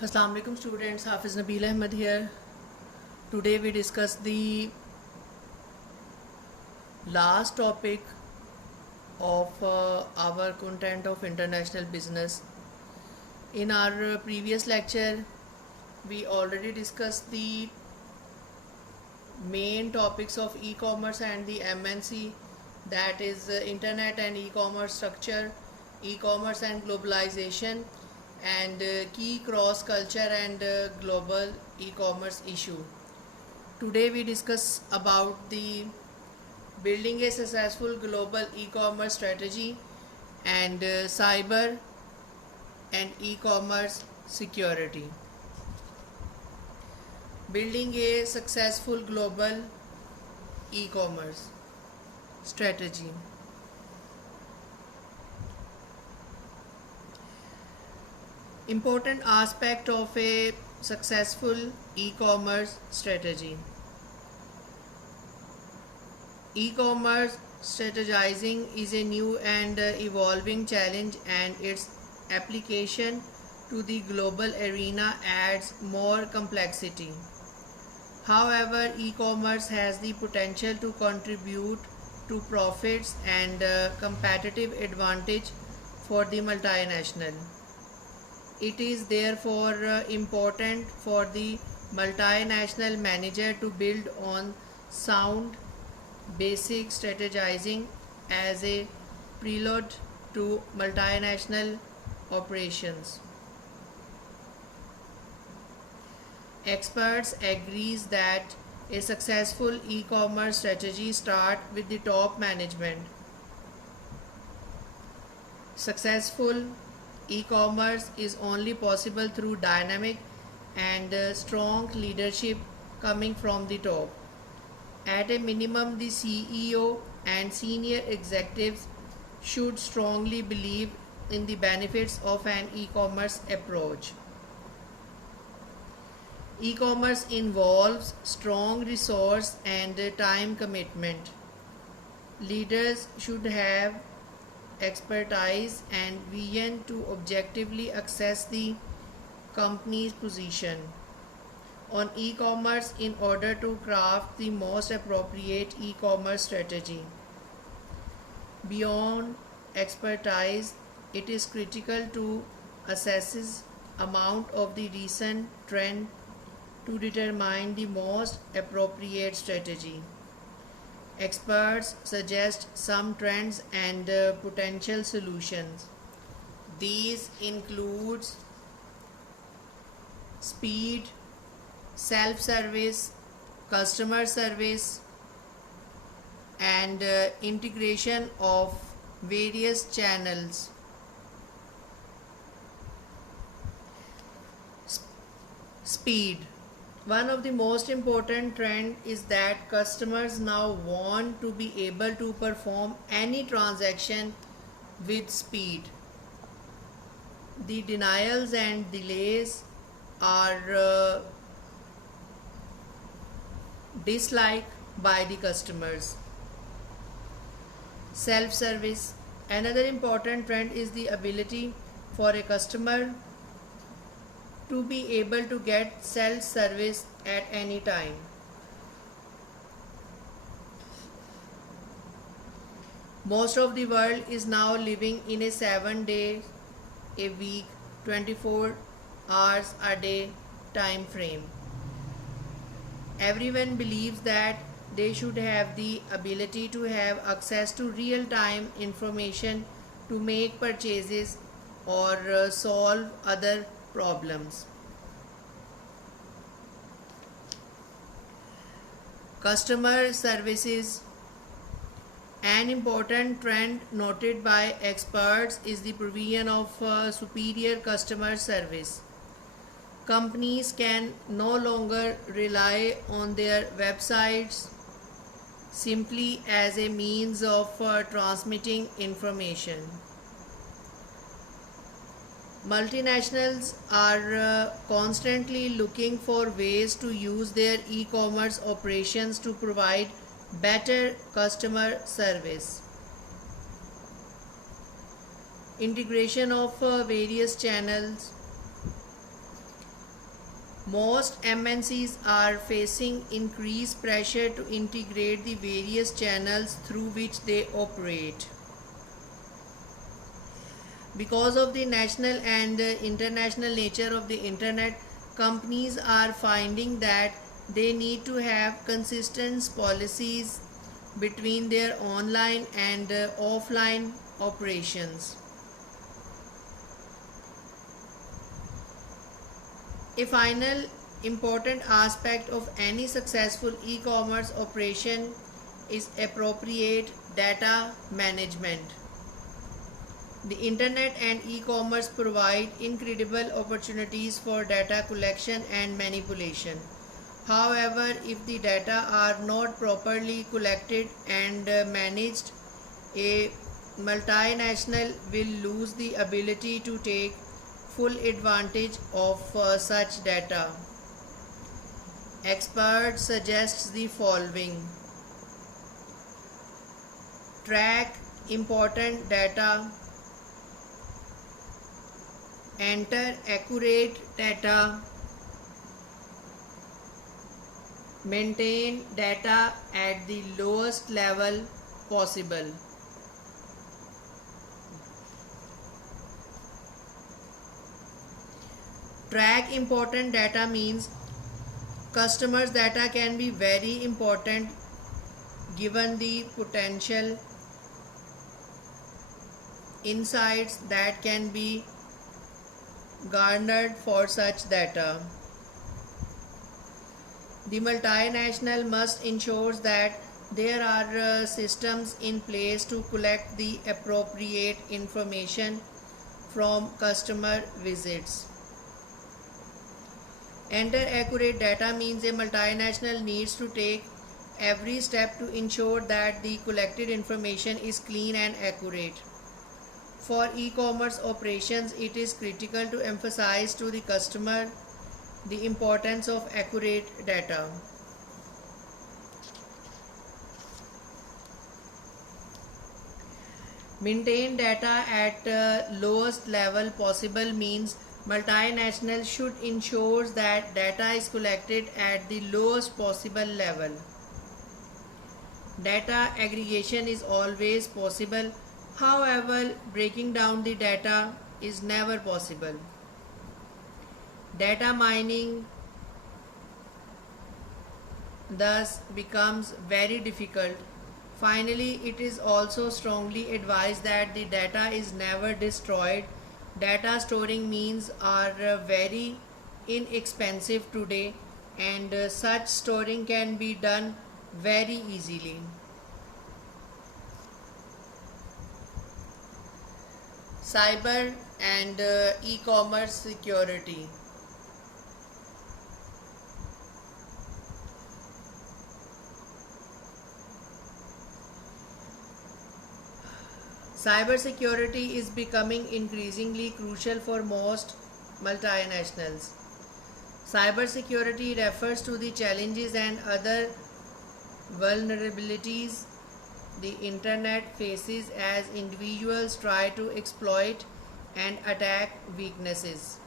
Assalamu alaikum students, Hafiz Nabil Ahmed here. Today we discuss the last topic of our content of international business. In our previous lecture we already discussed the main topics of e-commerce and the MNC, that is internet and e-commerce structure, e-commerce and globalization, and key cross culture and global e-commerce issue. Today we discuss about the building a successful global e-commerce strategy and cyber and e-commerce security. Building a successful global e-commerce strategy. Important aspect of a successful e-commerce strategy. E-commerce strategizing is a new and evolving challenge, and its application to the global arena adds more complexity. However, e-commerce has the potential to contribute to profits and competitive advantage for the multinational. It is therefore important for the multinational manager to build on sound basic strategizing as a prelude to multinational operations. Experts agrees that a successful e-commerce strategy starts with the top management. Successful e-commerce is only possible through dynamic and strong leadership coming from the top. At a minimum, the CEO and senior executives should strongly believe in the benefits of an e-commerce approach. E-commerce involves strong resource and time commitment. Leaders should have expertise and vision to objectively assess the company's position on e-commerce in order to craft the most appropriate e-commerce strategy. Beyond expertise, it is critical to assess amount of the recent trend to determine the most appropriate strategy. Experts suggest some trends and potential solutions. These include speed, self-service, customer service, and integration of various channels. Speed. One of the most important trends is that customers now want to be able to perform any transaction with speed. The denials and delays are disliked by the customers. Self-service. Another important trend is the ability for a customer to be able to get self-service at any time. Most of the world is now living in a 7-day a week, 24 hours a day time frame. Everyone believes that they should have the ability to have access to real-time information to make purchases or solve other problems. Customer services. An important trend noted by experts is the provision of superior customer service. Companies can no longer rely on their websites simply as a means of transmitting information. Multinationals are constantly looking for ways to use their e-commerce operations to provide better customer service. Integration of various channels. Most MNCs are facing increased pressure to integrate the various channels through which they operate. Because of the national and international nature of the internet, companies are finding that they need to have consistent policies between their online and offline operations. A final important aspect of any successful e-commerce operation is appropriate data management. The internet and e-commerce provide incredible opportunities for data collection and manipulation. However, if the data are not properly collected and managed, a multinational will lose the ability to take full advantage of such data. Expert suggests the following: track important data, enter accurate data, maintain data at the lowest level possible. Track important data means customers' data can be very important given the potential insights that can be garnered for such data. The multinational must ensure that there are systems in place to collect the appropriate information from customer visits. Enter accurate data means a multinational needs to take every step to ensure that the collected information is clean and accurate. For e-commerce operations, it is critical to emphasize to the customer the importance of accurate data. Maintain data at lowest level possible means multinational should ensure that data is collected at the lowest possible level. Data aggregation is always possible, however, breaking down the data is never possible. Data mining thus becomes very difficult. Finally, it is also strongly advised that the data is never destroyed. Data storing means are very inexpensive today, and such storing can be done very easily. Cyber and e-commerce security. Cybersecurity is becoming increasingly crucial for most multinationals. Cybersecurity refers to the challenges and other vulnerabilities the internet faces as individuals try to exploit and attack weaknesses.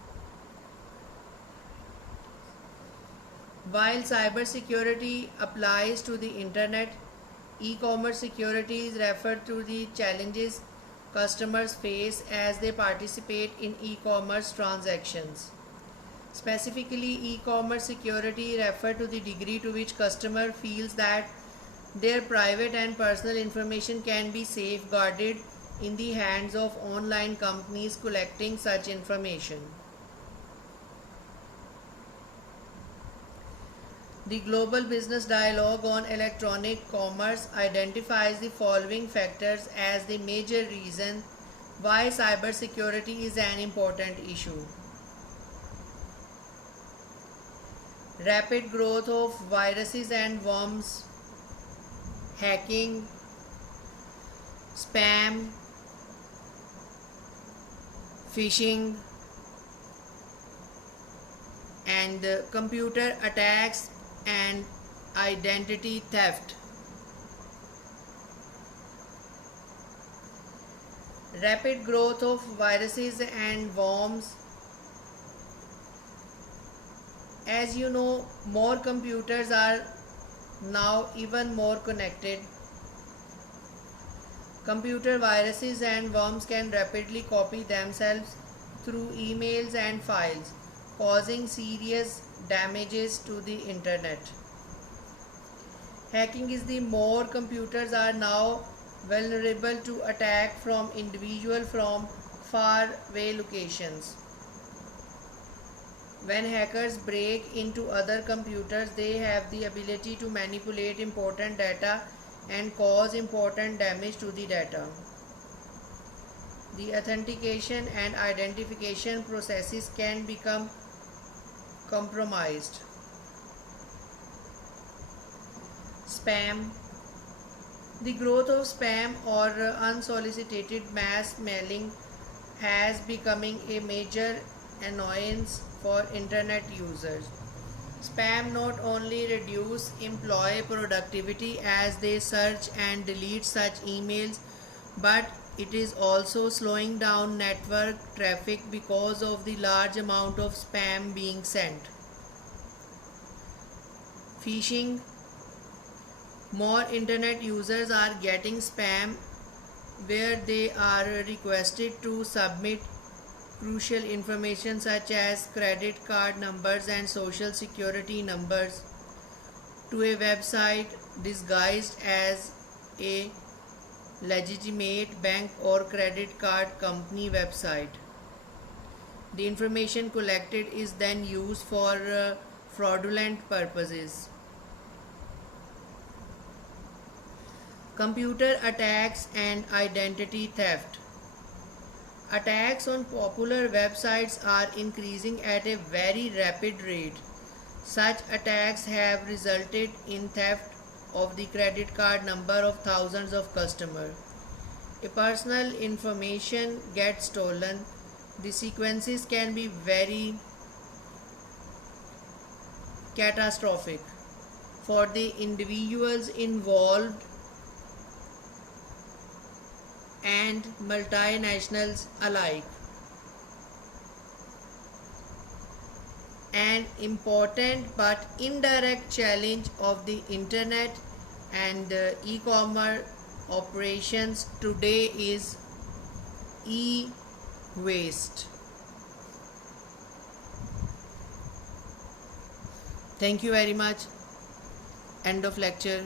While cybersecurity applies to the internet, e-commerce security is referred to the challenges customers face as they participate in e-commerce transactions. Specifically, e-commerce security refers to the degree to which customer feels that their private and personal information can be safeguarded in the hands of online companies collecting such information. The Global Business Dialogue on Electronic Commerce identifies the following factors as the major reason why cybersecurity is an important issue. Rapid growth of viruses and worms, hacking, spam, phishing, and computer attacks and identity theft. Rapid growth of viruses and worms As you know, more computers are now even more connected. Computer viruses and worms can rapidly copy themselves through emails and files, causing serious damages to the internet. Hacking is the more computers are now vulnerable to attack from individuals from far away locations. When hackers break into other computers, they have the ability to manipulate important data and cause important damage to the data. The authentication and identification processes can become compromised. Spam. The growth of spam or unsolicited mass mailing has becoming a major annoyance for internet users. Spam not only reduce employee productivity as they search and delete such emails, but it is also slowing down network traffic because of the large amount of spam being sent. Phishing. More internet users are getting spam where they are requested to submit crucial information such as credit card numbers and social security numbers to a website disguised as a legitimate bank or credit card company website. The information collected is then used for fraudulent purposes. Computer attacks and identity theft. Attacks on popular websites are increasing at a very rapid rate. Such attacks have resulted in theft of the credit card number of thousands of customers. If personal information gets stolen, the consequences can be very catastrophic for the individuals involved and multinationals alike. An important but indirect challenge of the internet and e-commerce operations today is e-waste. Thank you very much. End of lecture.